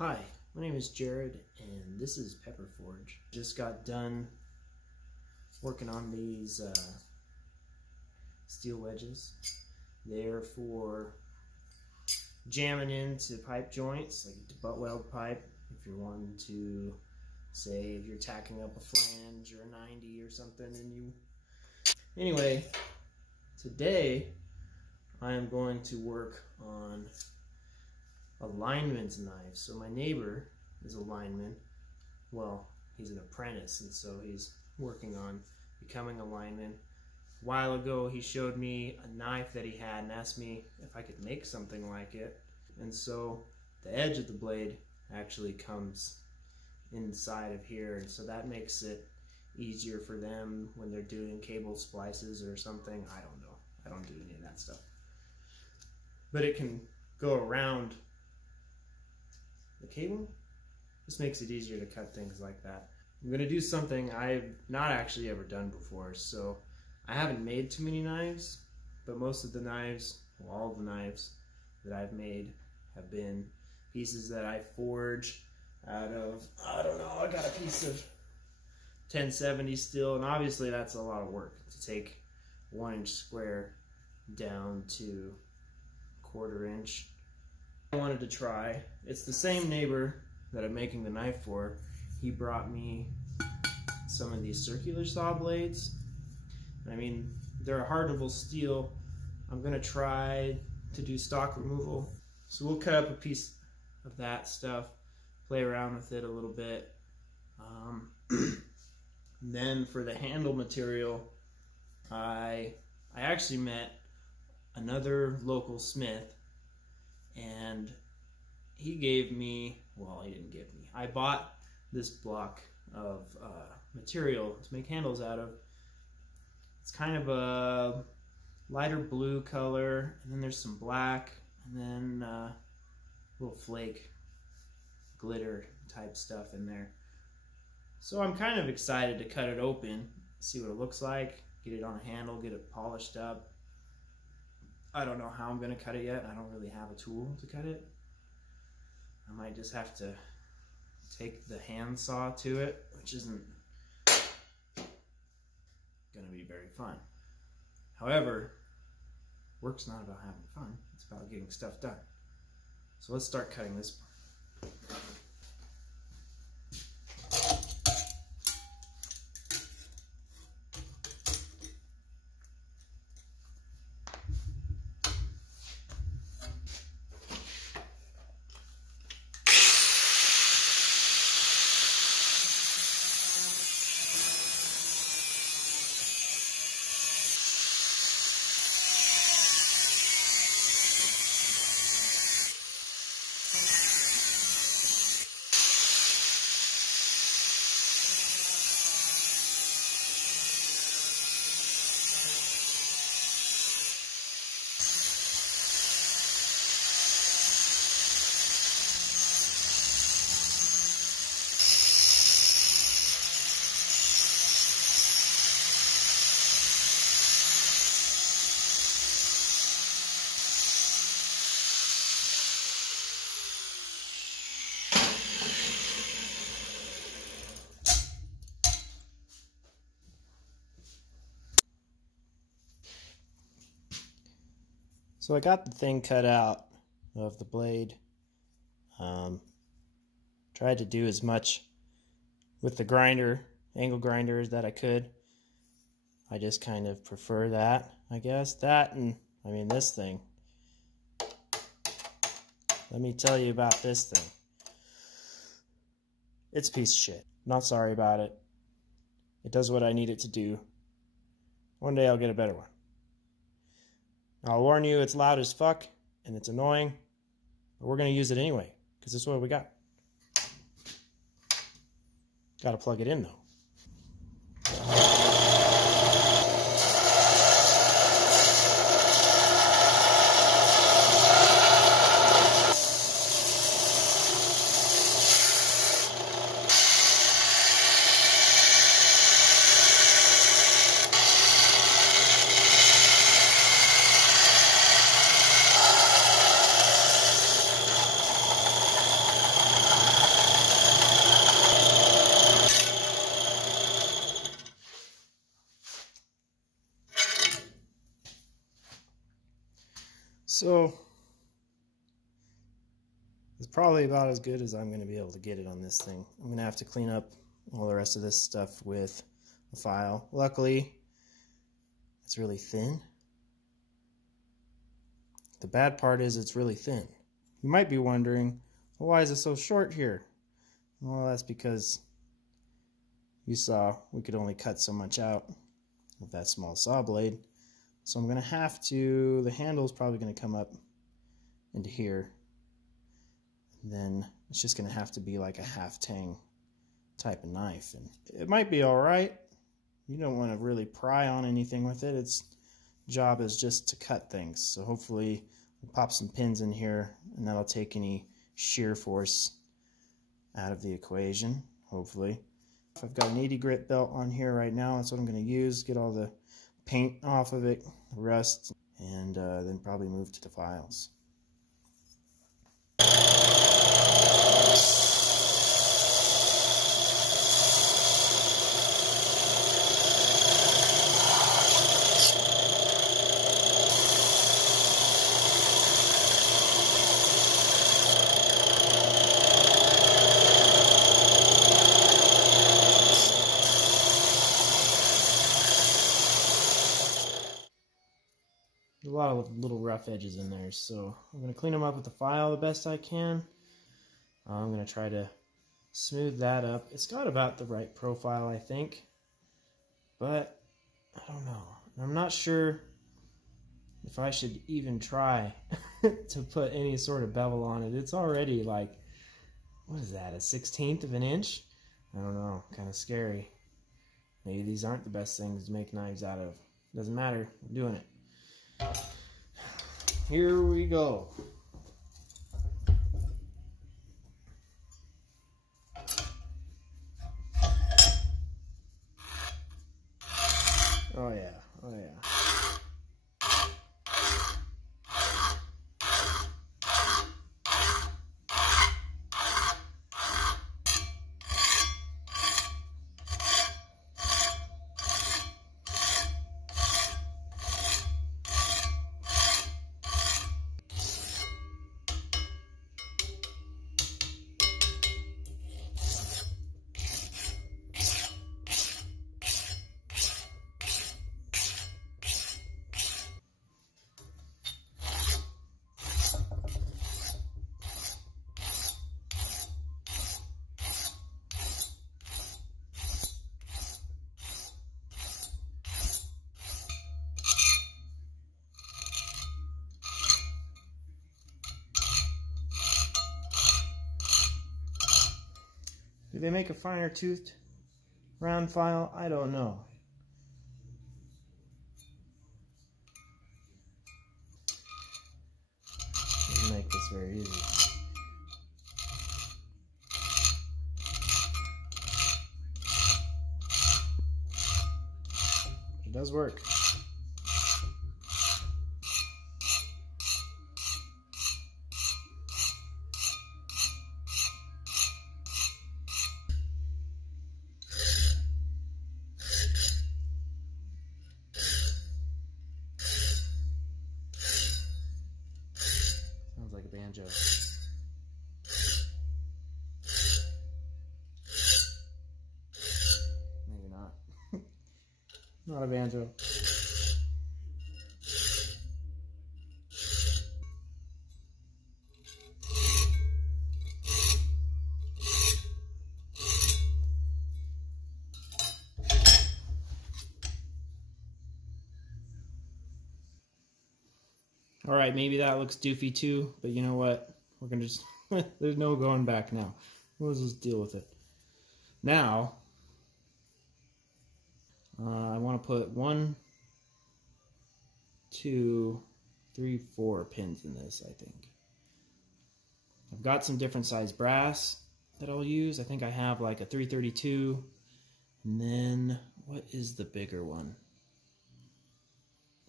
Hi, my name is Jared and this is Pepr Forge. Just got done working on these steel wedges. They're for jamming into pipe joints, like a butt weld pipe. If you're wanting to, say, if you're tacking up a flange or a 90 or something, and you... Anyway, today I am going to work on a lineman's knife. So my neighbor is a lineman. Well, he's an apprentice, and so he's working on becoming a lineman. A while ago, he showed me a knife that he had and asked me if I could make something like it. And so the edge of the blade actually comes inside of here, and so that makes it easier for them when they're doing cable splices or something. I don't know. I don't do any of that stuff. But it can go around the cable. This makes it easier to cut things like that. I'm going to do something I've not actually ever done before. So I haven't made too many knives, but most of the knives, well, all the knives that I've made have been pieces that I forge out of, I don't know, I got a piece of 1070 steel, and obviously that's a lot of work to take 1-inch square down to 1/4 inch. I wanted to try. It's the same neighbor that I'm making the knife for. He brought me some of these circular saw blades. I mean, they're a hardenable steel. I'm gonna try to do stock removal. So we'll cut up a piece of that stuff, play around with it a little bit. Then for the handle material, I actually met another local smith, and he gave me, well, he didn't give me, I bought this block of material to make handles out of. It's kind of a lighter blue color, and then there's some black, and then a little flake glitter type stuff in there. So I'm kind of excited to cut it open, see what it looks like, get it on a handle, get it polished up. I don't know how I'm going to cut it yet. I don't really have a tool to cut it. I might just have to take the handsaw to it, which isn't going to be very fun. However, work's not about having fun. It's about getting stuff done. So let's start cutting this part. So I got the thing cut out of the blade. Tried to do as much with the grinder, angle grinder, that I could. I just kind of prefer that, I guess. That and, I mean, this thing. Let me tell you about this thing. It's a piece of shit. Not sorry about it. It does what I need it to do. One day I'll get a better one. I'll warn you, it's loud as fuck, and it's annoying, but we're going to use it anyway, because this is what we got. Got to plug it in, though. So it's probably about as good as I'm going to be able to get it on this thing. I'm going to have to clean up all the rest of this stuff with a file. Luckily, it's really thin. The bad part is it's really thin. You might be wondering, well, why is it so short here? Well, that's because you saw we could only cut so much out with that small saw blade. So I'm going to have to, the handle's probably going to come up into here. And then it's just going to have to be like a half-tang type of knife. And it might be all right. You don't want to really pry on anything with it. Its job is just to cut things. So hopefully we'll pop some pins in here and that'll take any shear force out of the equation, hopefully. I've got an 80 grit belt on here right now. That's what I'm going to use. Get all the paint off of it, the rust, and then probably move to the files. A lot of little rough edges in there, so I'm going to clean them up with the file the best I can. I'm going to try to smooth that up. It's got about the right profile, I think, but I don't know. I'm not sure if I should even try to put any sort of bevel on it. It's already like, what is that, a 1/16 of an inch? I don't know, kind of scary. Maybe these aren't the best things to make knives out of. Doesn't matter, I'm doing it. Here we go. Oh yeah, oh yeah. Do they make a finer toothed round file? I don't know. Doesn't make this very easy. It does work. Sounds like a banjo. Maybe not. Not a banjo. Alright, maybe that looks doofy too, but you know what? We're gonna just, there's no going back now. We'll just deal with it. Now, I want to put 1, 2, 3, 4 pins in this, I think. I've got some different size brass that I'll use. I think I have like a 332, and then, what is the bigger one?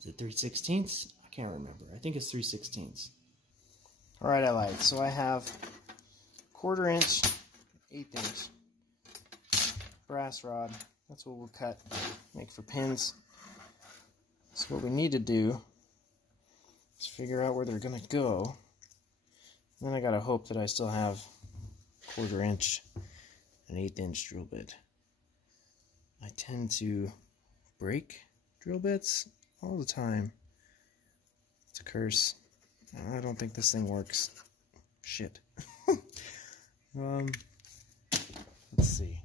Is it 3/16? I can't remember. I think it's 3/16. Alright, I lied. So I have 1/4 inch, 1/8 inch brass rod. That's what we'll make for pins. So what we need to do Let's figure out where they're gonna go. Then I gotta hope that I still have 1/4 inch and 1/8 inch drill bit. I tend to break drill bits all the time. It's a curse. I don't think this thing works. Shit. Let's see.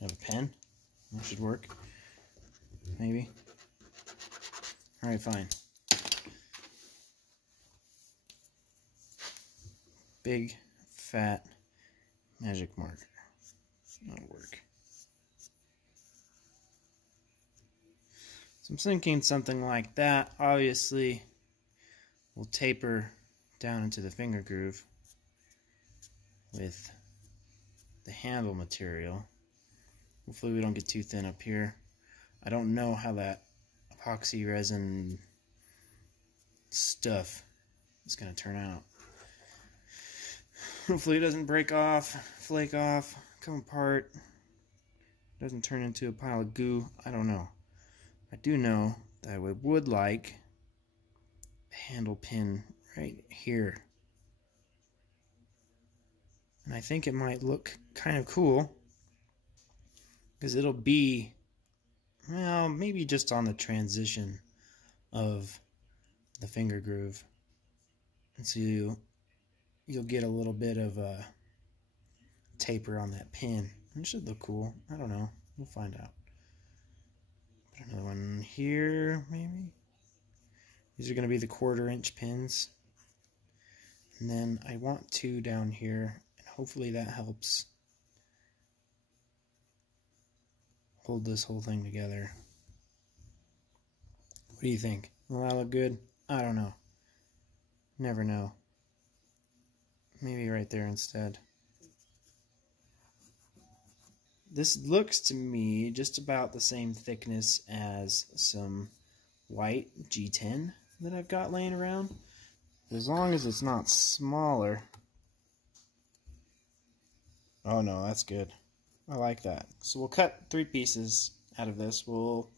I have a pen. That should work. Maybe. Alright, fine. Big, fat magic marker. That'll work. So I'm thinking something like that. Obviously, we'll taper down into the finger groove with the handle material. Hopefully we don't get too thin up here. I don't know how that epoxy resin stuff is going to turn out. Hopefully it doesn't break off, flake off, come apart, doesn't turn into a pile of goo. I don't know. I do know that I would like a handle pin right here. And I think it might look kind of cool because it'll be, well, maybe just on the transition of the finger groove. And so you'll get a little bit of a taper on that pin. It should look cool. I don't know. We'll find out. Put another one here, maybe. These are going to be the 1/4 inch pins. And then I want 2 down here, and hopefully that helps hold this whole thing together. What do you think? Will that look good? I don't know. Never know. Maybe right there instead. This looks to me just about the same thickness as some white G10 that I've got laying around. As long as it's not smaller. Oh no, that's good. I like that. So we'll cut 3 pieces out of this. We'll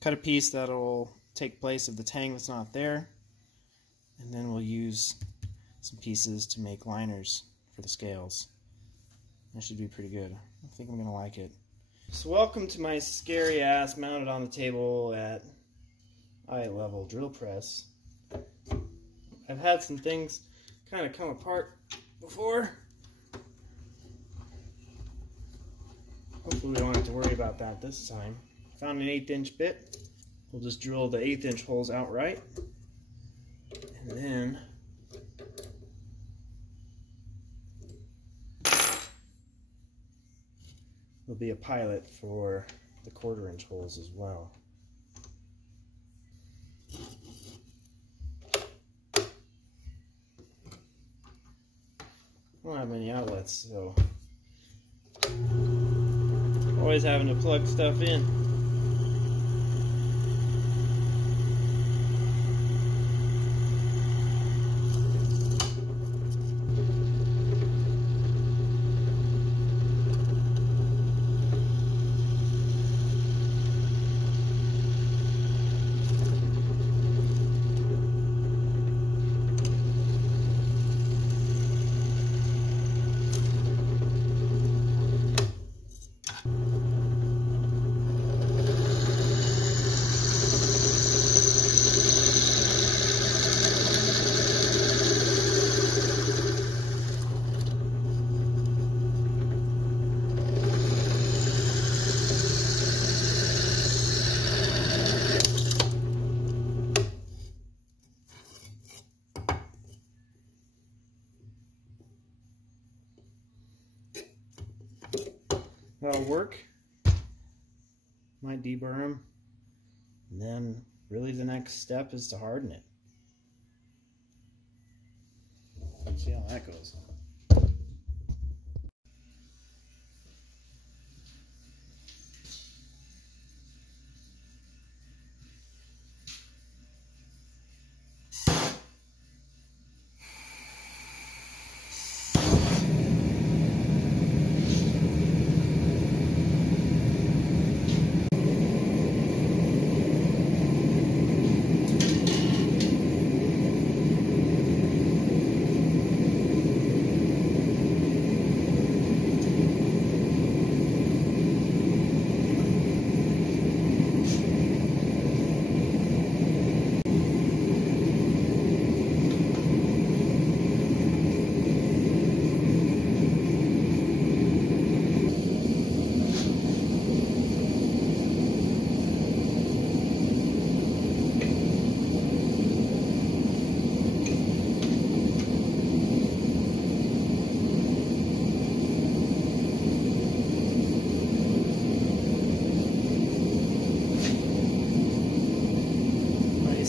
cut a piece that'll take place of the tang that's not there. And then we'll use some pieces to make liners for the scales. That should be pretty good. I think I'm going to like it. So welcome to my scary ass mounted on the table at eye level drill press. I've had some things kind of come apart before. Hopefully we don't have to worry about that this time. Found an 1/8 inch bit. We'll just drill the 1/8 inch holes outright. And then there'll be a pilot for the 1/4 inch holes as well. I don't have many outlets, so always having to plug stuff in. That'll work. Might deburr them. And then really the next step is to harden it. See how that goes.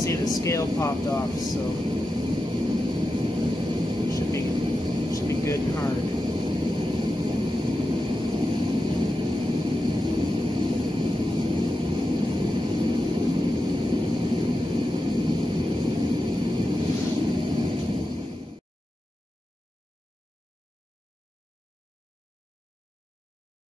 see the scale popped off, so should be good and hard.